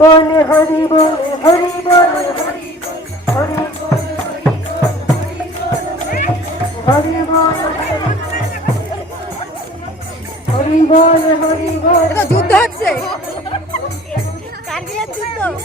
बोल हरि बोल हरि बोल हरि हरि बोल हरि बोल हरि बोल যুদ্ধ হচ্ছে কারগিলের যুদ্ধ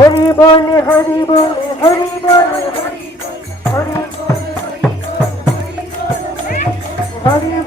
हरि बोल हरि बोल हरि बोल हरि हरि